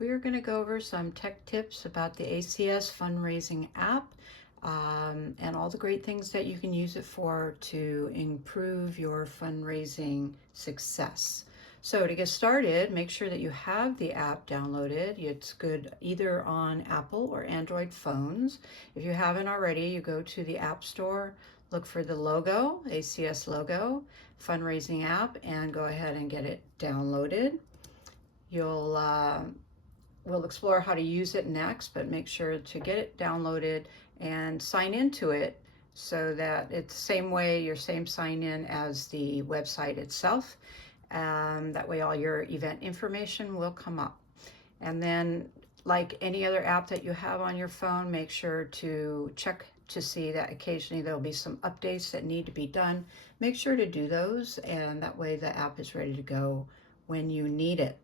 we are going to go over some tech tips about the ACS fundraising app and all the great things that you can use it for to improve your fundraising success. So to get started, make sure that you have the app downloaded. It's good either on Apple or Android phones. If you haven't already, you go to the App Store, look for the logo, ACS logo, fundraising app, and go ahead and get it downloaded. We'll explore how to use it next, but make sure to get it downloaded and sign into it so that it's the same way, your same sign in as the website itself. That way all your event information will come up. And then, like any other app that you have on your phone, make sure to check to see that occasionally there'll be some updates that need to be done. Make sure to do those, and that way the app is ready to go when you need it.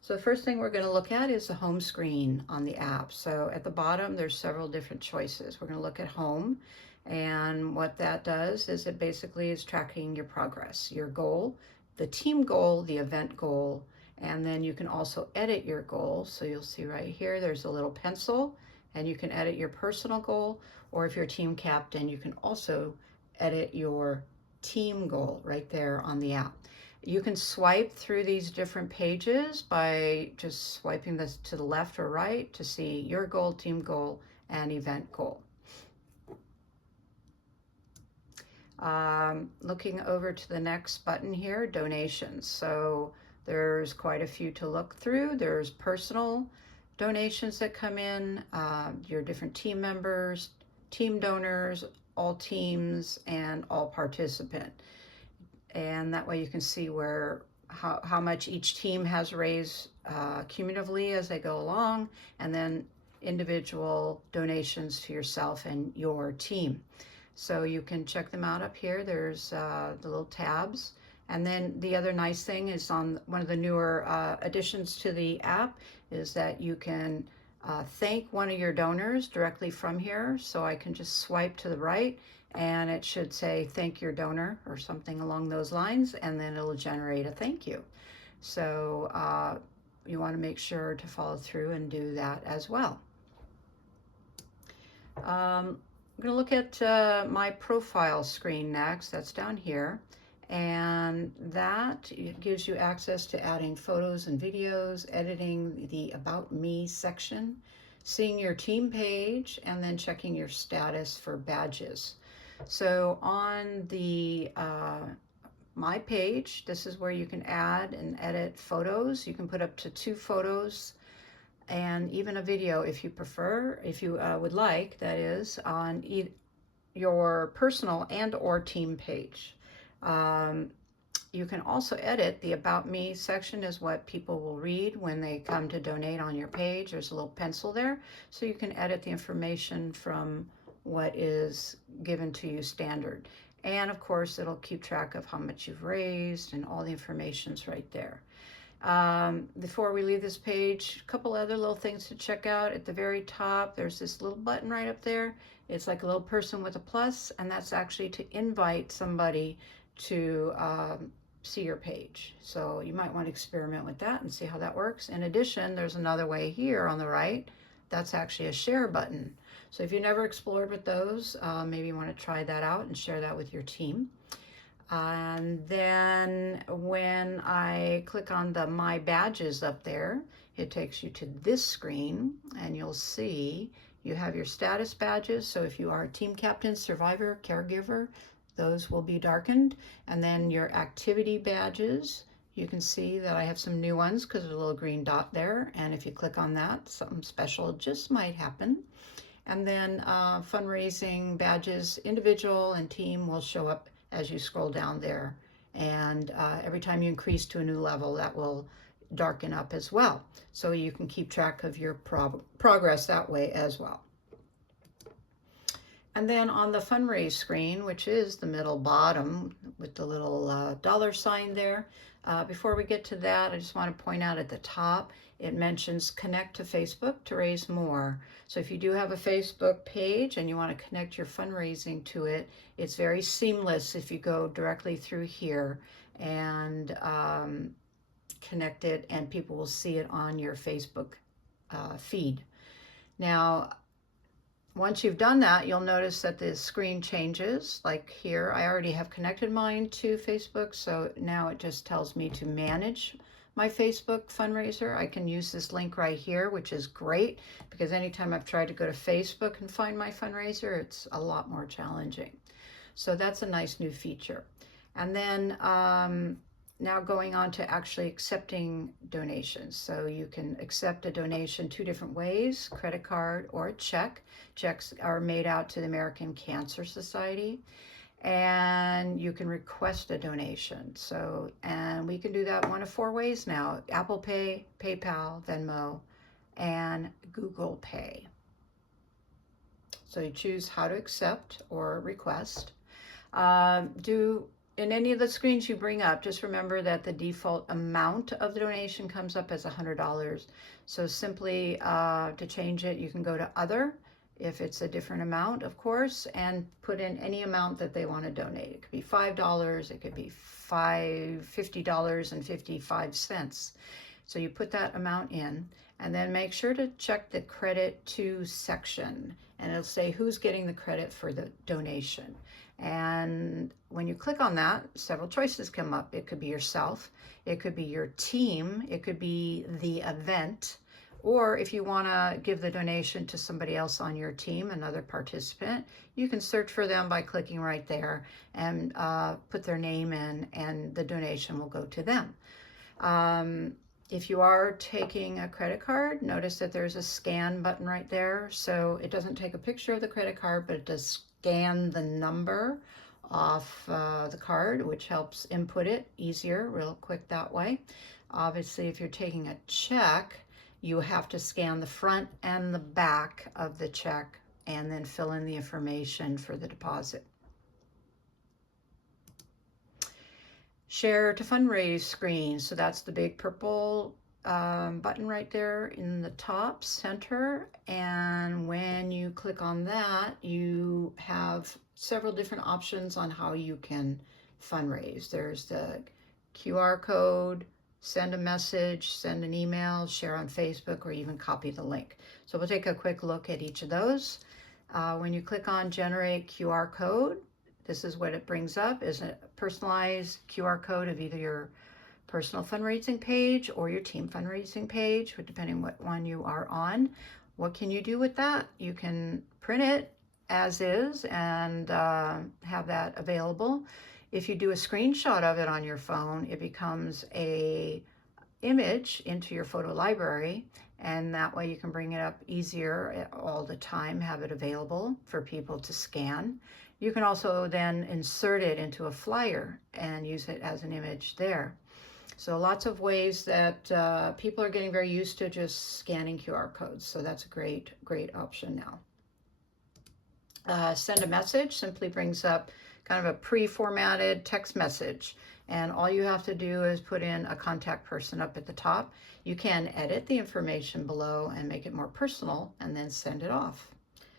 So the first thing we're going to look at is the home screen on the app. So at the bottom, there's several different choices. We're going to look at home, and what that does is it basically is tracking your progress, your goal, the team goal, the event goal, and then you can also edit your goal. So you'll see right here, there's a little pencil, and you can edit your personal goal, or if you're team captain, you can also edit your team goal right there on the app. You can swipe through these different pages by just swiping this to the left or right to see your goal, team goal, and event goal. Looking over to the next button here, donations. So there's quite a few to look through. There's personal donations that come in, your different team members, team donors, all teams, and all participant. And that way you can see how much each team has raised cumulatively as they go along, and then individual donations to yourself and your team. So you can check them out up here. There's the little tabs. And then the other nice thing is on one of the newer additions to the app is that you can thank one of your donors directly from here. So I can just swipe to the right and it should say thank your donor or something along those lines, and then it'll generate a thank you. So you want to make sure to follow through and do that as well. I'm going to look at my profile screen next. That's down here, and that gives you access to adding photos and videos, editing the About Me section, seeing your team page, and then checking your status for badges. So on the my page, this is where you can add and edit photos. You can put up to 2 photos and even a video if you prefer, if you would like, that is, on your personal and or team page. You can also edit the About Me section, is what people will read when they come to donate on your page. There's a little pencil there, so you can edit the information from what is given to you standard. And of course, it'll keep track of how much you've raised, and all the information's right there. Before we leave this page, a couple other little things to check out. At the very top, there's this little button right up there. It's like a little person with a plus, and that's actually to invite somebody to see your page. So you might want to experiment with that and see how that works. In addition, there's another way here on the right. That's actually a share button. So if you never explored with those, maybe you want to try that out and share that with your team. And then when I click on the My Badges up there, it takes you to this screen, and you'll see you have your status badges. So if you are a team captain, survivor, caregiver, those will be darkened. And then your activity badges, you can see that I have some new ones because there's a little green dot there. And if you click on that, something special just might happen. And then fundraising badges, individual and team, will show up as you scroll down there. And every time you increase to a new level, that will darken up as well. So you can keep track of your progress that way as well. And then on the fundraise screen, which is the middle bottom with the little dollar sign there, before we get to that, I just want to point out at the top, it mentions connect to Facebook to raise more. So if you do have a Facebook page and you want to connect your fundraising to it, it's very seamless if you go directly through here and connected, and people will see it on your Facebook feed. Now, once you've done that, you'll notice that the screen changes. Like here, I already have connected mine to Facebook, so now it just tells me to manage my Facebook fundraiser. I can use this link right here, which is great, because anytime I've tried to go to Facebook and find my fundraiser, it's a lot more challenging. So that's a nice new feature. And then now going on to actually accepting donations. So you can accept a donation two different ways, credit card or a check. Checks are made out to the American Cancer Society, and you can request a donation. So, and we can do that one of four ways now: Apple Pay, PayPal, Venmo, and Google Pay. So you choose how to accept or request. In any of the screens you bring up, just remember that the default amount of the donation comes up as $100. So simply to change it, you can go to Other, if it's a different amount, of course, and put in any amount that they want to donate. It could be $5, it could be $50.55. So you put that amount in, and then make sure to check the Credit To section, and it'll say who's getting the credit for the donation. And when you click on that, several choices come up. It could be yourself, it could be your team, it could be the event, or if you want to give the donation to somebody else on your team, another participant, you can search for them by clicking right there and put their name in, and the donation will go to them. If you are taking a credit card, notice that there's a scan button right there. So it doesn't take a picture of the credit card, but it does scan the number off the card, which helps input it easier, real quick that way. Obviously, if you're taking a check, you have to scan the front and the back of the check and then fill in the information for the deposit. Share to fundraise screen. So that's the big purple button right there in the top center. And when you click on that, you have several different options on how you can fundraise. There's the QR code, send a message, send an email, share on Facebook, or even copy the link. So we'll take a quick look at each of those. When you click on generate QR code, this is what it brings up, is a personalized QR code of either your personal fundraising page or your team fundraising page, depending what one you are on. What can you do with that? You can print it as is and have that available. If you do a screenshot of it on your phone, it becomes a image into your photo library, and that way you can bring it up easier all the time, have it available for people to scan. You can also then insert it into a flyer and use it as an image there. So lots of ways that people are getting very used to just scanning QR codes. So that's a great option now. Send a message simply brings up kind of a pre-formatted text message. And all you have to do is put in a contact person up at the top. You can edit the information below and make it more personal and then send it off.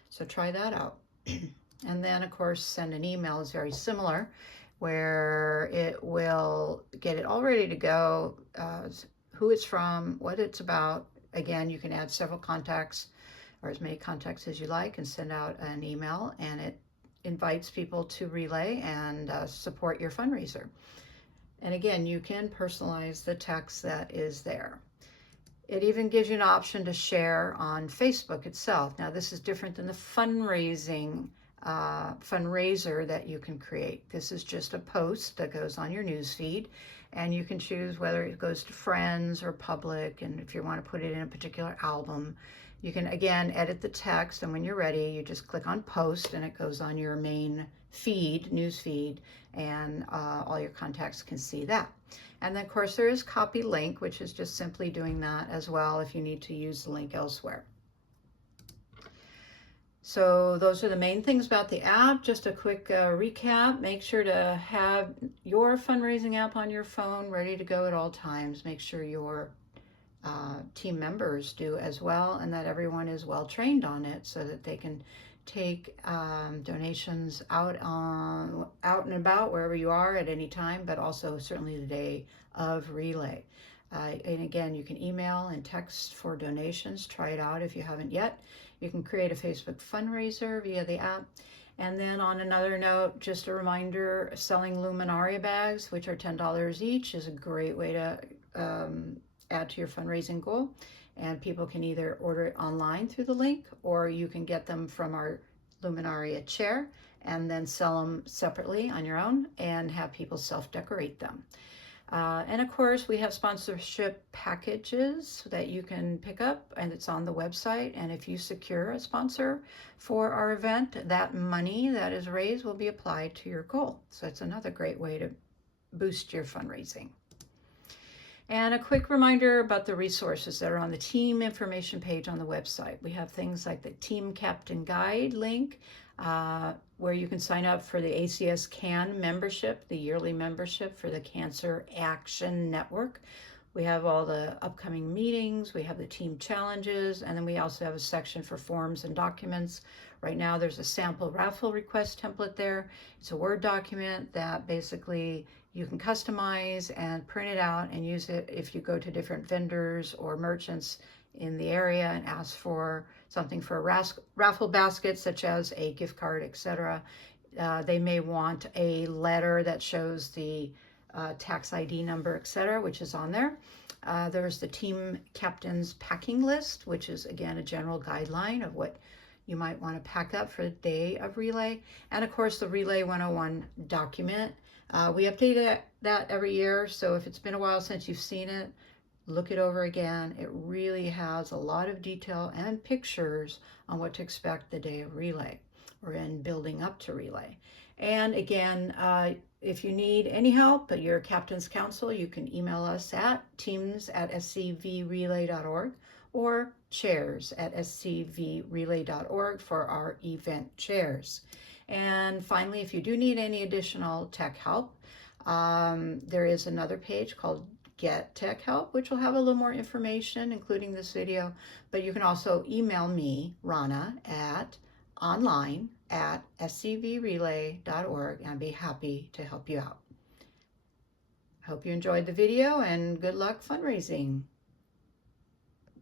So try that out. And then, of course, send an email is very similar, where it will get it all ready to go, who it's from, what it's about. Again, you can add several contacts or as many contacts as you like and send out an email, and it invites people to relay and support your fundraiser. And again, you can personalize the text that is there. It even gives you an option to share on Facebook itself. Now, this is different than the fundraiser that you can create. This is just a post that goes on your newsfeed, and you can choose whether it goes to friends or public, and if you want to put it in a particular album. You can, again, edit the text, and when you're ready, you just click on post, and it goes on your main feed, news feed, and all your contacts can see that. And then, of course, there is copy link, which is just simply doing that as well if you need to use the link elsewhere. So those are the main things about the app. Just a quick recap. Make sure to have your fundraising app on your phone ready to go at all times. Make sure your team members do as well, and that everyone is well trained on it so that they can take donations out and about wherever you are at any time, but also certainly the day of relay. And again, you can email and text for donations. Try it out if you haven't yet. You can create a Facebook fundraiser via the app. And then on another note, just a reminder, selling Luminaria bags, which are $10 each, is a great way to add to your fundraising goal. And people can either order it online through the link, or you can get them from our Luminaria chair and then sell them separately on your own and have people self-decorate them. And of course, we have sponsorship packages that you can pick up, and it's on the website. And if you secure a sponsor for our event, that money that is raised will be applied to your goal. So it's another great way to boost your fundraising. And a quick reminder about the resources that are on the team information page on the website. We have things like the Team Captain Guide link, where you can sign up for the ACS CAN membership, the yearly membership for the Cancer Action Network. We have all the upcoming meetings, we have the team challenges, and then we also have a section for forms and documents. Right now there's a sample raffle request template there. It's a Word document that basically you can customize and print it out and use it if you go to different vendors or merchants in the area and ask for something for a raffle basket, such as a gift card, etc. They may want a letter that shows the tax ID number, etc., which is on there. There's the team captain's packing list, which is again a general guideline of what you might want to pack up for the day of relay. And of course the Relay 101 document. We update that every year, so if it's been a while since you've seen it, look it over again. It really has a lot of detail and pictures on what to expect the day of relay or in building up to relay. And again, if you need any help at your Captain's Council, you can email us at teams@scvrelay.org or chairs@scvrelay.org for our event chairs. And finally, if you do need any additional tech help, there is another page called Get Tech Help, which will have a little more information, including this video. But you can also email me, Rana, at online@scvrelay.org, and I'd be happy to help you out. Hope you enjoyed the video, and good luck fundraising.